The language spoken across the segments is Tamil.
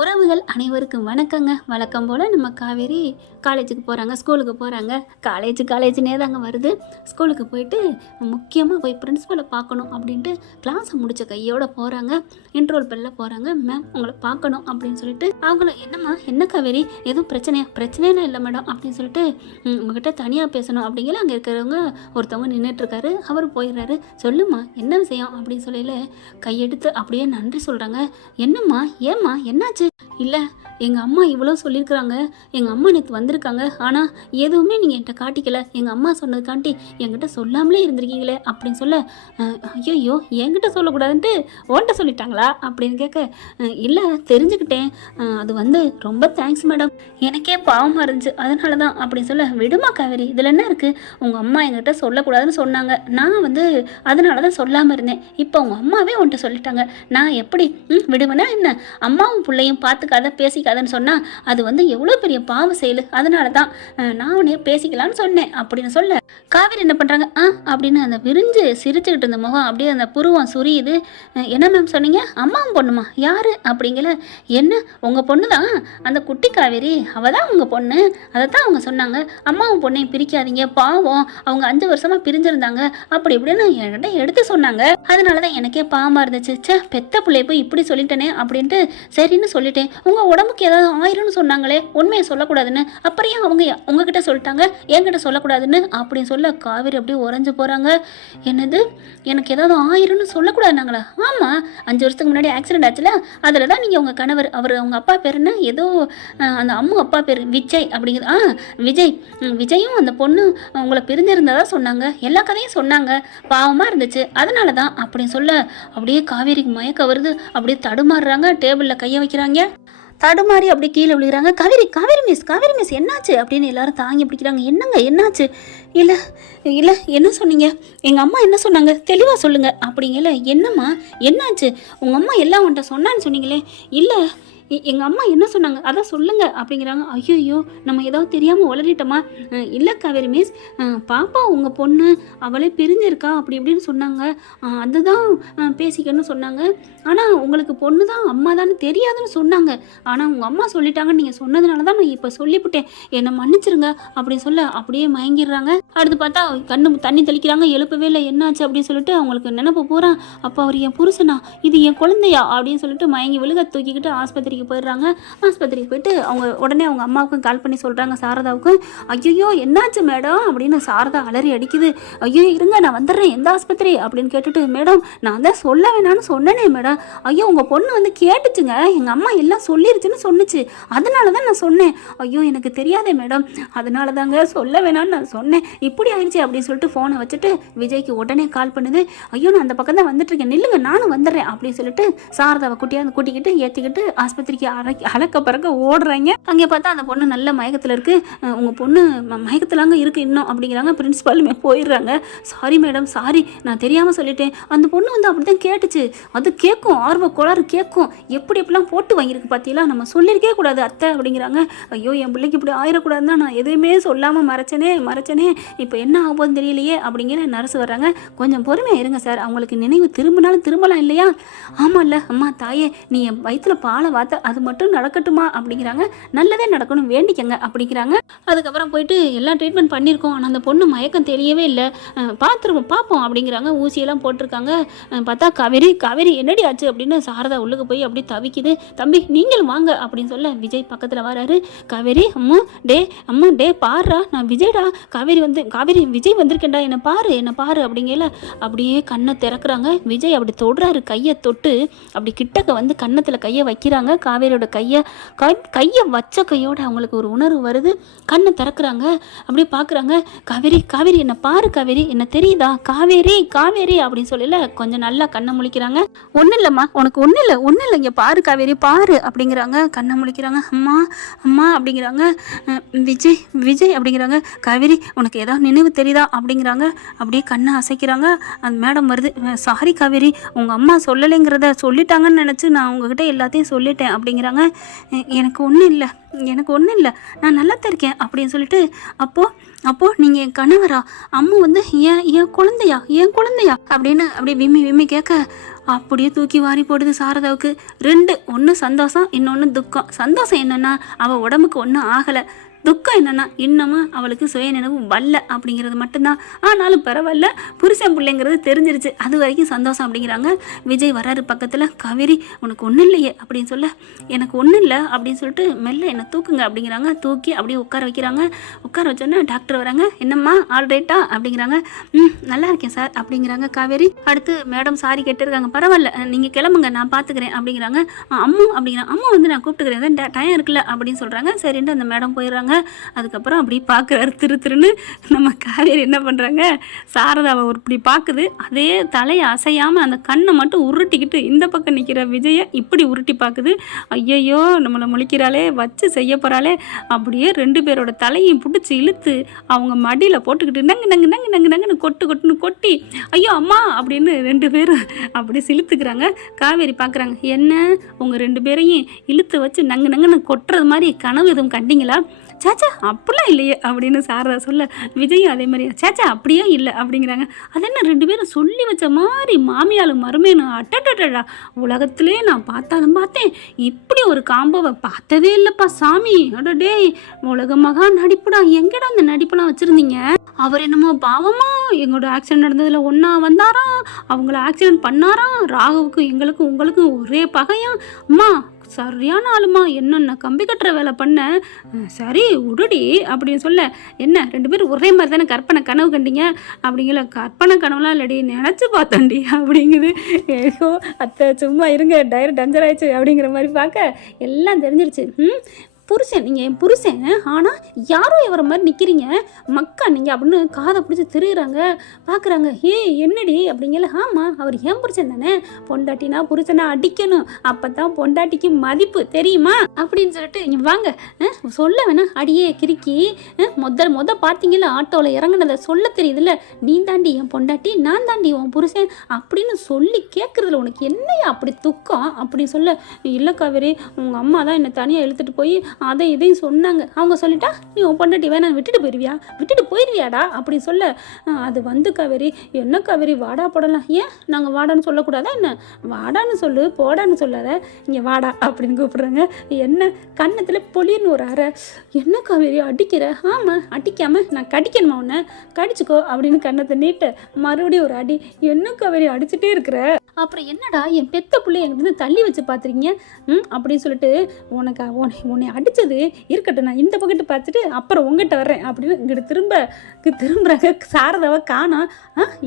உறவுகள் அனைவருக்கும் வணக்கங்க. வழக்கம் போல் நம்ம காவேரி காலேஜுக்கு போகிறாங்க, ஸ்கூலுக்கு போகிறாங்க. காலேஜ்னே தாங்க வருது. ஸ்கூலுக்கு போயிட்டு முக்கியமாக போய் பிரின்ஸிபலை பார்க்கணும் அப்படின்ட்டு கிளாஸை முடித்த கையோடு போகிறாங்க. இன்ட்ரோல் பெல்ல போகிறாங்க. மேம் உங்களை பார்க்கணும் அப்படின்னு சொல்லிட்டு அவங்களும் என்னம்மா என்ன காவேரி எதுவும் பிரச்சனையெல்லாம் இல்லை மேடம் அப்படின்னு சொல்லிட்டு உங்ககிட்ட தனியாக பேசணும் அப்படிங்கிற அங்கே இருக்கிறவங்க ஒருத்தவங்க நின்றுட்டுருக்காரு. அவர் போயிடுறாரு. சொல்லுமா என்ன விஷயம் அப்படின்னு சொல்லல கையெடுத்து அப்படியே நன்றி சொல்கிறாங்க. என்னம்மா ஏம்மா என்னாச்சு? இல்லை எங்கள் அம்மா இவ்வளோ சொல்லியிருக்கிறாங்க, எங்கள் அம்மா நேற்று வந்திருக்காங்க, ஆனால் எதுவுமே நீங்கள் என்கிட்ட காட்டிக்கல, எங்கள் அம்மா சொன்னதுக்காண்டி என்கிட்ட சொல்லாமலே இருந்திருக்கீங்களே அப்படின்னு சொல்ல, ஐயோ என்கிட்ட சொல்லக்கூடாதுன்ட்டு ஓன்ட்ட சொல்லிட்டாங்களா அப்படின்னு கேட்க, இல்லை தெரிஞ்சுக்கிட்டேன், அது ரொம்ப தேங்க்ஸ் மேடம், எனக்கே பாவமாக இருந்துச்சு அதனால தான் அப்படின்னு சொல்ல, விடுமா காவேரி இதில் என்ன இருக்குது, உங்கள் அம்மா என்கிட்ட சொல்லக்கூடாதுன்னு சொன்னாங்க, நான் அதனால தான் சொல்லாமல் இருந்தேன், இப்போ உங்கள் அம்மாவே உன்ட்ட சொல்லிட்டாங்க, நான் எப்படி விடுவேனா என்ன, அம்மாவும் பிள்ளையும் பார்த்துக்காத பேசிக்காதன்னு சொன்னால் அது எவ்வளோ பெரிய பாவ செயல், அதனால தான் நான் உன்னைய பேசிக்கலான்னு சொன்னேன் அப்படின்னு சொல்ல, காவேரி என்ன பண்ணுறாங்க அப்படின்னு அந்த விரிஞ்சு சிரிச்சுக்கிட்டு இருந்த முகம் அப்படியே அந்த புருவம் சுரியுது. என்ன மேம் சொன்னீங்க, அம்மாவும் பொண்ணுமா யார் அப்படிங்கல, என்ன உங்கள் பொண்ணு தான் அந்த குட்டி காவேரி, அவள் தான் உங்கள் பொண்ணு, அதை தான் அவங்க சொன்னாங்க, அம்மாவும் பொண்ணையும் பிரிக்காதீங்க பாவம், அவங்க 5 வருஷமாக பிரிஞ்சிருந்தாங்க அப்படி இப்படின்னு என்கிட்ட எடுத்து சொன்னாங்க, அதனால தான் எனக்கே பாவமாக இருந்துச்சு, பெத்த பிள்ளைய போய் இப்படி சொல்லிட்டேனே அப்படின்ட்டு சரின்னு சொல்லிட்டேன், உங்கள் உடம்புக்கு ஏதாவது ஆயிரும்னு சொன்னாங்களே உண்மையை சொல்லக்கூடாதுன்னு, அப்புறம் ஏன் அவங்க உங்ககிட்ட சொல்லிட்டாங்க என்கிட்ட சொல்லக்கூடாதுன்னு அப்படின்னு சொல்ல, காவேரி அப்படியே உறைஞ்சு போகிறாங்க. என்னது எனக்கு ஏதாவது ஆயிரும்னு சொல்லக்கூடாதுனாங்களா? ஆமாம் 5 வருஷத்துக்கு முன்னாடி ஆக்சிடென்ட் ஆச்சுல, அதில் தான் நீங்கள் உங்கள் கணவர் அவங்க அப்பா பேருன்னு ஏதோ அந்த அம்மு அப்பா பேர் விஜய் அப்படிங்கிறது, விஜயும் அந்த பொண்ணு உங்களை பிரிஞ்சிருந்ததா சொன்னாங்க, எல்லா கதையும் சொன்னாங்க, பாவமாக இருந்துச்சு அதனால தான் அப்படின்னு சொல்ல, அப்படியே காவேரிக்கு மயக்க வருது. அப்படியே தடுமாறுறாங்க, டேபிளில் கையை வைக்கிறாங்க, தடுமாறி அப்படியே கீழே விழுகிறாங்க. காவேரி மிஸ் என்னாச்சு அப்படின்னு எல்லாரும் தாங்கி பிடிக்கிறாங்க. என்னங்க என்னாச்சு? இல்லை என்ன சொன்னீங்க, எங்கள் அம்மா என்ன சொன்னாங்க தெளிவாக சொல்லுங்கள் அப்படிங்கல, என்னம்மா என்னாச்சு, உங்கள் அம்மா எல்லாம் உன்ட்ட சொன்னான்னு சொன்னீங்களே, இல்லை எங்கள் அம்மா என்ன சொன்னாங்க அதான் சொல்லுங்க அப்படிங்கிறாங்க. ஐயோ நம்ம ஏதாவது தெரியாமல் வளரிட்டோமா? இல்லை காவேரி மிஸ், பாப்பா உங்கள் பொண்ணு அவளே பிரிஞ்சிருக்கா அப்படி இப்படின்னு சொன்னாங்க, அதுதான் பேசிக்கணும்னு சொன்னாங்க, ஆனால் உங்களுக்கு பொண்ணு தான் அம்மா தான் தெரியாதுன்னு சொன்னாங்க, ஆனால் உங்கள் அம்மா சொல்லிட்டாங்கன்னு நீங்கள் சொன்னதுனால தான் நான் இப்போ சொல்லிவிட்டேன், என்னை மன்னிச்சிருங்க அப்படின்னு சொல்ல அப்படியே மயங்கிடுறாங்க. அடுத்து பார்த்தா கண்ணு தண்ணி தெளிக்கிறாங்க, எழுப்பவே இல்லை, என்னாச்சு அப்படின்னு சொல்லிட்டு அவங்களுக்கு நினைப்பு போகிறான். அப்போ அவர் என் புருஷனா, இது என் குழந்தையா அப்படின்னு சொல்லிட்டு மயங்கி விழுக தூக்கிக்கிட்டு ஆஸ்பத்திரிக்கு போயிடுறாங்க. ஆஸ்பத்திரிக்கு போயிட்டு உடனே அவங்க அம்மாவுக்கும் கால் பண்ணி சொல்கிறாங்க, சாரதாவுக்கும். ஐயோ என்னாச்சு மேடம் அப்படின்னு சாரதா அலறி அடிக்குது. ஐயோ இருங்க நான் வந்துடுறேன், எந்த ஆஸ்பத்திரி அப்படின்னு கேட்டுட்டு, மேடம் நான் தான் சொல்ல வேணான்னு சொன்னனே மேடம், ஐயோ உங்கள் பொண்ணு கேட்டுச்சுங்க, எங்கள் அம்மா எல்லாம் சொல்லிருச்சுன்னு சொன்னிச்சு, அதனால தான் நான் சொன்னேன், ஐயோ எனக்கு தெரியாதே மேடம், அதனால தாங்க சொல்ல வேணான்னு நான் சொன்னேன், இப்படி ஆயிடுச்சு அப்படின்னு சொல்லிட்டு ஃபோனை வச்சுட்டு விஜய்க்கு உடனே கால் பண்ணுது. ஐயோ நான் அந்த பக்கம் தான் வந்துட்டு இருக்கேன், நில்லுங்க நானும் வந்துடுறேன் அப்படின்னு சொல்லிட்டு சாரதாவை கூட்டிக்கிட்டு ஏற்றிக்கிட்டு ஆஸ்பத்திரிக்கு அலக்க பறக்க ஓடுறாங்க. அங்கே பார்த்தா அந்த பொண்ணு நல்ல மயக்கத்தில் இருக்கு. உங்கள் பொண்ணு மயக்கத்திலாங்க இருக்கு இன்னும் அப்படிங்கிறாங்க. பிரின்சிபாலுமே போயிடுறாங்க. சாரி மேடம் சாரி, நான் தெரியாமல் சொல்லிட்டேன், அந்த பொண்ணு அப்படி தான் கேட்டுச்சு, அது கேட்கும், ஆர்வ கோளாறு கேட்கும், எப்படிலாம் போட்டு வாங்கியிருக்கு பார்த்தீங்களா, நம்ம சொல்லியிருக்கே கூடாது அத்தை அப்படிங்கிறாங்க. ஐயோ என் பிள்ளைக்கு இப்படி ஆயிடக்கூடாதுன்னா நான் எதுவுமே சொல்லாமல் மறைச்சனே இப்போ என்ன ஆகும்போது தெரியலையே அப்படிங்கிற நர்ஸ் வர்றாங்க. கொஞ்சம் பொறுமையாக இருங்க சார், அவங்களுக்கு நினைவு திரும்பலாம் இல்லையா? ஆமாம் இல்லை அம்மா தாயே, நீ என் வயிற்றில் பாலை வாத்த அது மட்டும் நடக்கட்டுமா அப்படிங்கிறாங்க. நல்லதே நடக்கணும் வேண்டிக்கங்க அப்படிங்கிறாங்க. அதுக்கப்புறம் போயிட்டு எல்லாம் ட்ரீட்மெண்ட் பண்ணியிருக்கோம், ஆனால் அந்த பொண்ணு மயக்கம் தெரியவே இல்லை, பார்ப்போம் அப்படிங்கிறாங்க. ஊசியெல்லாம் போட்டிருக்காங்க. பார்த்தா காவேரி என்னடி ஆச்சு அப்படின்னு சாரதா உள்ளுக்கு போய் அப்படி தவிக்குது. தம்பி நீங்களும் வாங்க அப்படின்னு சொல்ல விஜய் பக்கத்தில் வராரு. காவேரி அம்மா டே பாருடா, நான் விஜய்டா, காவேரி விஜய் வந்திருக்கேன்டா, என்னை பாரு அப்படிங்கல அப்படியே கண்ணை திறக்கிறாங்க. விஜய் அப்படி தொடுறாரு, கையை தொட்டு அப்படி கிட்டக்க கன்னத்தில் கையை வைக்கிறாங்க. காவேரியோட கையை வச்ச கையோட அவங்களுக்கு ஒரு உணர்வு வருது. கண்ணை திறக்கிறாங்க, அப்படியே பார்க்குறாங்க. காவேரி என்னை பாரு, காவேரி என்ன தெரியுதா, காவேரி அப்படின்னு சொல்லல கொஞ்சம் நல்லா கண்ணை முழிக்கிறாங்க. ஒன்றும் இல்லைம்மா, உனக்கு ஒன்றும் இல்லை இங்கே பாரு காவேரி பாரு அப்படிங்கிறாங்க. கண்ணை முழிக்கிறாங்க. அம்மா அப்படிங்கிறாங்க. விஜய் அப்படிங்கிறாங்க. காவேரி உனக்கு ஏதாவது நினைவு தெரியுதா அப்படிங்கிறாங்க. அப்படியே கண்ணை அசைக்கிறாங்க. அந்த மேடம் வருது. சாரி காவேரி, உங்கள் அம்மா சொல்லலைங்கிறத சொல்லிட்டாங்கன்னு நினச்சி நான் உங்ககிட்ட எல்லாத்தையும் சொல்லிட்டேன், இருக்கேன் அப்படிங்கிறாங்க. எனக்கு ஒன்றும் இல்லை நான் நல்லா தான் இருக்கேன் அப்படின்னு சொல்லிட்டு, அப்போது நீங்கள் என் கணவரா? அம்மு வந்து என் குழந்தையா அப்படின்னு அப்படியே விம்மி கேட்க அப்படியே தூக்கி வாரி போடுது சாரதாவுக்கு. 2, ஒன்று சந்தோஷம், இன்னொன்று துக்கம். சந்தோஷம் என்னென்னா அவள் உடம்புக்கு ஒன்றும் ஆகலை. துக்கம் என்னென்னா இன்னமும் அவளுக்கு சுயநினைவு வரல அப்படிங்கிறது மட்டும்தான். ஆனாலும் பரவாயில்ல, புருஷன் பிள்ளைங்கிறது தெரிஞ்சிருச்சு, அது வரைக்கும் சந்தோஷம் அப்படிங்கிறாங்க. விஜய் வராரு பக்கத்தில். காவேரி உனக்கு ஒன்றும் இல்லையே அப்படின்னு சொல்ல, எனக்கு ஒன்றும் இல்லை அப்படின்னு சொல்லிட்டு மெல்ல என்னை தூக்குங்க அப்படிங்கிறாங்க. தூக்கி அப்படியே உட்கார வைக்கிறாங்க. உட்கார வச்சோன்னே டாக்டர் வராங்க. என்னம்மா ஆல்ரைட்டா அப்படிங்கிறாங்க. நல்லா இருக்கேன் சார் அப்படிங்கிறாங்க காவேரி. அடுத்து மேடம் சாரி கேட்டிருக்காங்க. பரவாயில்ல நீங்கள் கிளம்புங்க, நான் பார்த்துக்கிறேன் அப்படிங்கிறாங்க. அம்மு அப்படிங்கிறாங்க. அம்மா வந்து நான் கூப்பிட்டுக்கிறேன், டைம் இருக்குல்ல அப்படின்னு சொல்கிறாங்க. சரின்ட்டு அந்த மேடம் போயிடுறாங்க. அதுக்கப்புறம் அப்படி பார்க்குறாரு திருன்னு. நம்ம காவேரி என்ன பண்ணுறாங்க, சாரதாவை இப்படி பார்க்குது. அதே தலையை அசையாமல் அந்த கண்ணை மட்டும் உருட்டிக்கிட்டு இந்த பக்கம் நிற்கிற விஜயை இப்படி உருட்டி பார்க்குது. ஐயையோ நம்மளை முழிக்கிறாளே, வச்சு செய்ய போகிறாளே. அப்படியே 2 பேரோட தலையும் பிடிச்சி இழுத்து அவங்க மடியில் போட்டுக்கிட்டு நங்குன்னு கொட்டுன்னு கொட்டி ஐயோ அம்மா அப்படின்னு 2 பேரும் அப்படி சிலுத்துக்கிறாங்க. காவேரி பார்க்குறாங்க, என்ன உங்கள் 2 பேரையும் இழுத்து வச்சு நங்குன்னு கொட்டுறது மாதிரி கனவு எதுவும் கண்டிங்களா? சேச்சா அப்படிலாம் இல்லையே அப்படின்னு சாரதா சொல்ல, விஜயும் அதே மாதிரி சேச்சா அப்படியே இல்லை அப்படிங்கிறாங்க. அது என்ன 2 பேரும் சொல்லி வச்ச மாதிரி மாமியாலும் மருமையனும் அட்டடா, உலகத்திலே நான் பார்த்தேன், இப்படி ஒரு காம்போவை பார்த்ததே இல்லைப்பா சாமி. அடடே உலக மகா நடிப்புடா, எங்கடா அந்த நடிப்பெல்லாம் வச்சுருந்தீங்க? அவர் என்னமோ பாவமா எங்களோட ஆக்சிடென்ட் நடந்ததில் ஒன்றா வந்தாராம், அவங்கள ஆக்சிடென்ட் பண்ணாராம், ராகுவுக்கும் எங்களுக்கும் உங்களுக்கும் ஒரே பகையா. அம்மா சரியான ஆளுமா, என்னென்ன கம்பி கட்டுற வேலை பண்ண, சரி உடுடி அப்படின்னு சொல்ல, என்ன 2 பேரும் ஒரே மாதிரி தானே கற்பனை கனவு கண்டிங்க அப்படிங்கிற. கற்பனை கனவுலாம் இல்லடி, நினச்சி பார்த்தேன்டி அப்படிங்குது. ஏதோ அத்தை சும்மா இருங்க, டயர் டஞ்சர் ஆயிடுச்சு அப்படிங்கிற மாதிரி பார்க்க எல்லாம் தெரிஞ்சிருச்சு. புருஷன் நீங்கள் என் புருஷன், ஆனால் யாரும் இவரை மாதிரி நிற்கிறீங்க மக்கா நீங்கள் அப்படின்னு காதை பிடிச்சி திரிகிறாங்க. பார்க்குறாங்க, என்னடி அப்படிங்கல. ஆமாம் அவர் ஏன் புருஷன் தானே, பொண்டாட்டினா புருஷனை அடிக்கணும், அப்போ தான் பொண்டாட்டிக்கு மதிப்பு தெரியுமா அப்படின்னு சொல்லிட்டு இங்கே வாங்க சொல்ல வேணாம். அடியே கிறுக்கி, முத பார்த்தீங்களா ஆட்டோவில் இறங்குனதை சொல்ல தெரியுதுல்ல, நீ தாண்டி என் பொண்டாட்டி, நான் தாண்டி உன் புருஷன் அப்படின்னு சொல்லி கேட்குறதுல உனக்கு என்னையா அப்படி துக்கம் அப்படின்னு சொல்ல, இல்லை காவேரி உங்கள் அம்மா தான் என்னை தனியாக இழுத்துட்டு போய் அதை இதையும் சொன்னாங்க, அவங்க சொல்லிட்டா நீ உன் பொண்டாட்டி வேணாம் விட்டுட்டு போயிடுவியாடா அப்படி சொல்ல, அது வந்து காவேரி என்ன காவேரி வாடா போடலாம், ஏன் நாங்கள் வாடான்னு சொல்லக்கூடாதா என்ன? வாடான்னு சொல்லு, போடான்னு சொல்லாத, இங்கே வாடா அப்படின்னு கூப்பிடுறாங்க. என்ன கன்னத்தில் பொலின்னு ஒரு அறை. என்ன காவேரி அடிக்கிற? ஆமாம் அடிக்காமல் நான் கடிக்கணுமா உன்னை, கடிச்சிக்கோ அப்படின்னு கன்னத்தை நீட்ட மறுபடியும் ஒரு அடி. என்ன காவேரி அடிச்சுட்டே இருக்கிற? அப்புறம் என்னடா என் பெத்த பிள்ளை எங்கிட்ட தள்ளி வச்சு பார்த்துருக்கீங்க அப்படின்னு சொல்லிட்டு, உன்னை அடித்தது இருக்கட்டும், நான் இந்த பக்கத்து பார்த்துட்டு அப்புறம் உங்ககிட்ட வர்றேன் அப்படின்னு இங்கிட்ட திரும்புறாங்க. சாரதாவை காணோம்.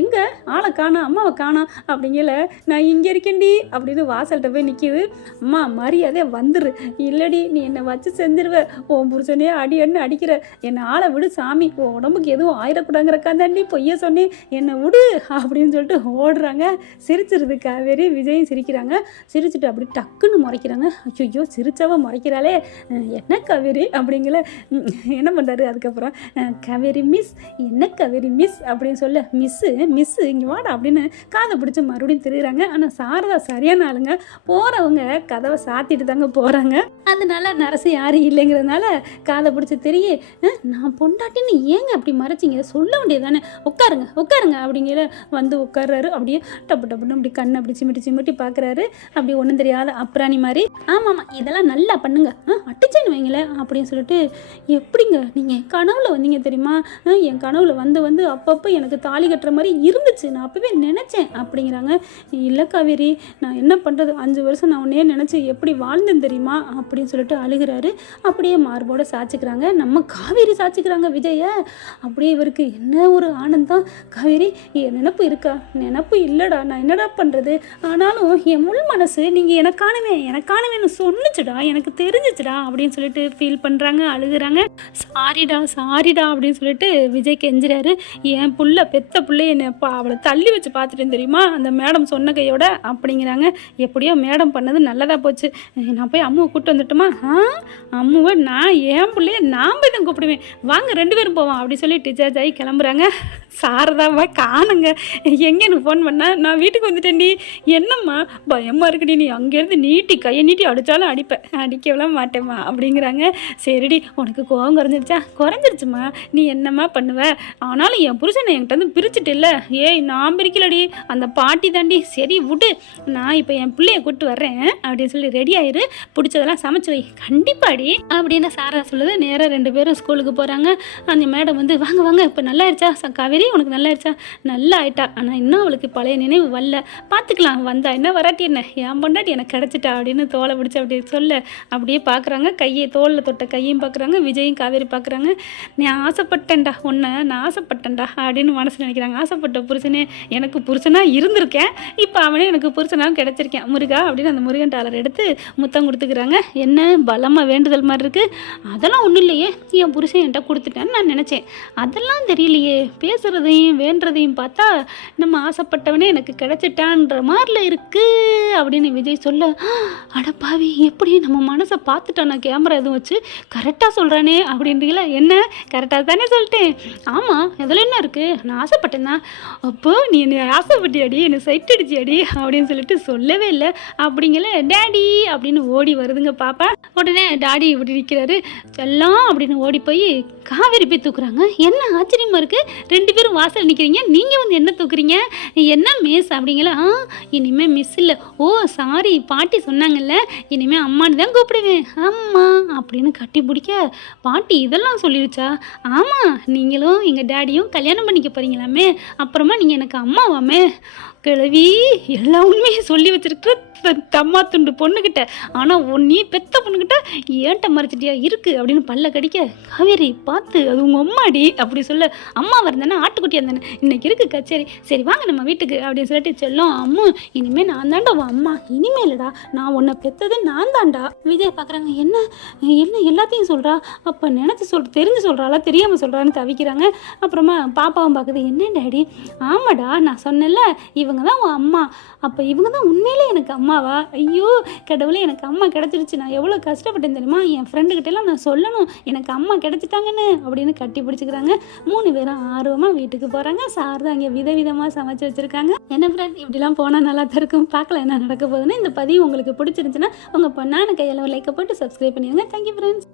எங்கே ஆளை காணோம், அம்மாவை காணோம் அப்படிங்கல. நான் இங்கே இருக்கேன்டி அப்படின்னு வாசல்கிட்ட போய் நிற்கிது. அம்மா மரியாதையாக வந்துரு, இல்லடி நீ என்னை வச்சு செஞ்சிருவ, உன் புருஷனே அடின்னு அடிக்கிற, என்னை ஆளை விடு சாமி, உன் உடம்புக்கு எதுவும் ஆயிடக்கூடாங்கிறக்கா தாண்டி பொய்ய சொன்னேன், என்னை விடு அப்படின்னு சொல்லிட்டு ஓடுறாங்க. சிரிச்சிருது காவேரி. விஜயும் சிரிக்கிறாங்க. சிரிச்சுட்டு அப்படி டக்குன்னு முறைக்கிறாங்க. ஐயோ சிரிச்சவ முறைக்கிறாளே, என்ன காவேரி அப்படிங்கல. என்ன பண்ணுறாரு அதுக்கப்புறம், காவேரி மிஸ், என்ன காவேரி மிஸ் அப்படின்னு சொல்ல, மிஸ்ஸு இங்கே வாடா அப்படின்னு காதை பிடிச்சி மறுபடியும் திரிகிறாங்க. ஆனால் சாரதா சரியான ஆளுங்க, போகிறவங்க கதவை சாத்திட்டு தாங்க போகிறாங்க. அதனால நரசு யாரும் இல்லைங்கிறதுனால காதை பிடிச்சி தெரிய, நான் பொண்டாட்டின்னு ஏங்க அப்படி மறைச்சிங்க, சொல்ல வேண்டியது தானே, உட்காருங்க அப்படிங்கிற வந்து உட்கார்றாரு. அப்படியே டப்புன்னு அப்படி கண்ணை அப்படி சிமிட்டி பார்க்குறாரு. அப்படி ஒன்றும் தெரியாத அப்ராணி மாதிரி. ஆமாம் இதெல்லாம் நல்லா பண்ணுங்க, அட்டிச்சேன்னு வைங்களேன் அப்படின்னு சொல்லிட்டு, எப்படிங்க நீங்கள் கனவுல வந்தீங்க தெரியுமா, என் கனவுல வந்து அப்பப்போ எனக்கு தாலி கட்டுற மாதிரி இருந்துச்சு, நான் அப்பவே நினச்சேன் அப்படிங்கிறாங்க. இல்லை காவேரி நான் என்ன பண்ணுறது, 5 வருஷம் நான் உன்னையே நினச்சி எப்படி வாழ்ந்தேன் தெரியுமா அப்படின்னு சொல்லிட்டு அழுகிறாரு. அப்படியே மார்போட சாச்சிக்கிறாங்க. நம்ம காவேரி சாச்சிக்கிறாங்க விஜய. அப்படியே இவருக்கு என்ன ஒரு ஆனந்தம். காவேரி என் நினப்பு இருக்கா? நினப்பு இல்லைடா, நான் என்னடா பண்ணுறது, ஆனாலும் என் முள் மனசு நீங்கள் எனக்கானவேன்னு சொன்னிச்சுடா, எனக்கு தெரிஞ்சிச்சுடா அப்படின்னு சொல்லிட்டு ஃபீல் பண்ணுறாங்க, அழுகுறாங்க. சாரிடா அப்படின்னு சொல்லிட்டு விஜய் கெஞ்சுறாரு. என் பெத்த பிள்ளை என்னை அவளை தள்ளி வச்சு பார்த்துட்டேன் தெரியுமா அந்த மேடம் சொன்ன கையோட அப்படிங்கிறாங்க. எப்படியோ மேடம் பண்ணது நல்லதாக போச்சு, நான் போய் அம்முவை கூப்பிட்டு வந்துட்டுமா? அம்முவை நான் என் பிள்ளைய நான் போய் தான் கூப்பிடுவேன், வாங்க 2 பேரும் போவோம் அப்படி சொல்லி டிச்சார்ஜ் ஆகி கிளம்புறாங்க. சாரதாவா காணுங்க, எங்கே எனக்கு ஃபோன் பண்ணா நான் வீட்டுக்கு வந்துட்டேன் அடிச்சிட்டேன்டி. என்னம்மா பயமாக இருக்குடி, நீ அங்கேருந்து நீட்டி கையை நீட்டி அடித்தாலும் அடிப்பேன், அடிக்கலாம் மாட்டேம்மா அப்படிங்கிறாங்க. சரிடி உனக்கு கோவம் குறைஞ்சிருச்சுமா, நீ என்னம்மா பண்ணுவ, ஆனாலும் என் புருஷனை என்கிட்ட வந்து பிரிச்சுட்டு இல்லை. ஏய் நான் பிரிக்கலடி, அந்த பாட்டி தாண்டி. சரி விடு, நான் இப்போ என் பிள்ளைய கூப்பிட்டு வர்றேன் அப்படின்னு சொல்லி ரெடி ஆயிரு, பிடிச்சதெல்லாம் சமைச்சு வை கண்டிப்பாடி அப்படின்னு சாரா சொல்லுது. நேராக 2 பேரும் ஸ்கூலுக்கு போகிறாங்க. அந்த மேடம் வந்து வாங்க வாங்க இப்போ நல்லா ஆயிடுச்சா காவேரி, உனக்கு நல்லா ஆயிடுச்சா? நல்லா ஆயிட்டா, ஆனால் இன்னும் அவளுக்கு பழைய நினைவு வரல, பார்த்துக்கலாம், வந்தா என்ன வராட்டி என்ன, என் பொண்டாட்டி எனக்கு கிடச்சிட்டா அப்படின்னு தோலை பிடிச்சி அப்படி சொல்ல அப்படியே பார்க்குறாங்க. கையை தோளில் தொட்ட கையும் பார்க்குறாங்க. விஜயும் காவேரி பார்க்குறாங்க. நீ ஆசைப்பட்டேன்டா, நான் ஆசைப்பட்டேன்டா அப்படின்னு மனசு நினைக்கிறாங்க. ஆசைப்பட்ட புருஷனே எனக்கு புருஷனாக இருந்திருக்கேன், இப்போ அவனே எனக்கு புருஷனாகவும் கிடச்சிருக்கேன் முருகா அப்படின்னு அந்த முருகன் டாலர் எடுத்து முத்தம் கொடுத்துக்கிறாங்க. என்ன பலமாக வேண்டுதல் மாதிரி இருக்குது? அதெல்லாம் ஒன்றும் இல்லையே, என் புருஷன் என்கிட்ட கொடுத்துட்டேன்னு நான் நினச்சேன், அதெல்லாம் தெரியலையே, பேசுகிறதையும் வேண்டுறதையும் பார்த்தா நம்ம ஆசைப்பட்டவனே எனக்கு கிடச்சிட்டான்ற மாதிரில இருக்குது அப்படின்னு விஜய் சொல்ல, அடப்பாவி எப்படி நம்ம மனசை பார்த்துட்டான், நான் கேமரா எதுவும் வச்சு கரெக்டாக சொல்கிறானே அப்படின்றீங்களா? என்ன கரெக்டாக தானே சொல்லிட்டேன்? ஆமாம், இதில் என்ன இருக்குது, நான் ஆசைப்பட்டேன்னா. அப்போ நீ என்னை ஆசைப்பட்டியாடி, என்னை சைட் அடிச்சியாடி அப்படின்னு சொல்லிட்டு சொல்லவே இல்லை அப்படிங்கல. டேடி அப்படின்னு ஓடி வருதுங்க பாப்பா. உடனே டாடி இப்படி நிற்கிறாரு. செல்லம் அப்படின்னு ஓடி போய் காவேரி போய் தூக்குறாங்க. என்ன ஆச்சரியமாக இருக்குது, 2 பேரும் வாசல் நிற்கிறீங்க, நீங்கள் வந்து என்ன தூக்குறீங்க, என்ன மிஸ் அப்படிங்களா? இனிமேல் மிஸ் இல்லை, ஓ சாரி பாட்டி சொன்னாங்கல்ல, இனிமேல் அம்மானு தான் கூப்பிடுவேன், அம்மா அப்படின்னு கட்டி பிடிக்க பாட்டி இதெல்லாம் சொல்லிடுச்சா? ஆமாம், நீங்களும் எங்கள் டேடியும் கல்யாணம் பண்ணிக்க போகிறீங்களாமே, அப்புறமா நீங்கள் எனக்கு அம்மாவாமே. கிழவி எல்லா உண்மையும் சொல்லி வச்சிருக்கிற தம்மா துண்டு பொண்ணுக்கிட்ட, ஆனால் நீ பெத்த பொண்ணுக்கிட்ட ஏன்ட்ட மறைச்சிட்டியா இருக்கு அப்படின்னு பல்ல கடிக்க, காவேரி பார்த்து அது உங்கள் அம்மாடி அப்படி சொல்ல, அம்மா வரந்தானே ஆட்டுக்குட்டியாக இருந்தானே, இன்னைக்கு இருக்குது கச்சேரி, சரி வாங்க நம்ம வீட்டுக்கு அப்படின்னு சொல்லிட்டு செல்லும். அம்மா இனிமேல் நான் தாண்டா உன் அம்மா, இனிமேலடா நான் உன்னை பெற்றது நான் தாண்டா. விஜய் பார்க்குறாங்க, என்ன என்ன எல்லாத்தையும் சொல்கிறா, அப்போ நினச்சி தெரிஞ்சு சொல்கிறாளா தெரியாமல் சொல்கிறான்னு தவிக்கிறாங்க. அப்புறமா பாப்பாவும் பார்க்குது, என்ன டேடி, ஆமாடா நான் சொன்னேன்ல இவங்க தான் உன் அம்மா, அப்போ இவங்க தான் உண்மையிலே எனக்கு அம்மாவா? ஐயோ கடவுளே, எனக்கு அம்மா கிடச்சிருச்சு, நான் எவ்வளோ கஷ்டப்பட்டேன் தெரியுமா, என் ஃப்ரெண்டுக்கிட்டலாம் நான் சொல்லணும் எனக்கு அம்மா கிடச்சிட்டாங்கன்னு அப்படின்னு கட்டி பிடிச்சிக்கிறாங்க. 3 பேரும் ஆர்வமாக வீட்டுக்கு போகிறாங்க. சார் தான் அங்கே விதவிதமாக சமைச்சு வச்சுருக்காங்க. என்ன ஃப்ரெண்ட், இப்படிலாம் போனால் நல்லா தான் இருக்கும். பார்க்கலாம் என்ன நடக்க போகுதுன்னு. இந்த பதிவு உங்களுக்கு பிடிச்சிருந்துச்சுன்னா உங்கள் பொண்ணான கையில் லைக்கை போட்டு சப்ஸ்கிரைப் பண்ணிடுங்க. Thank you friends.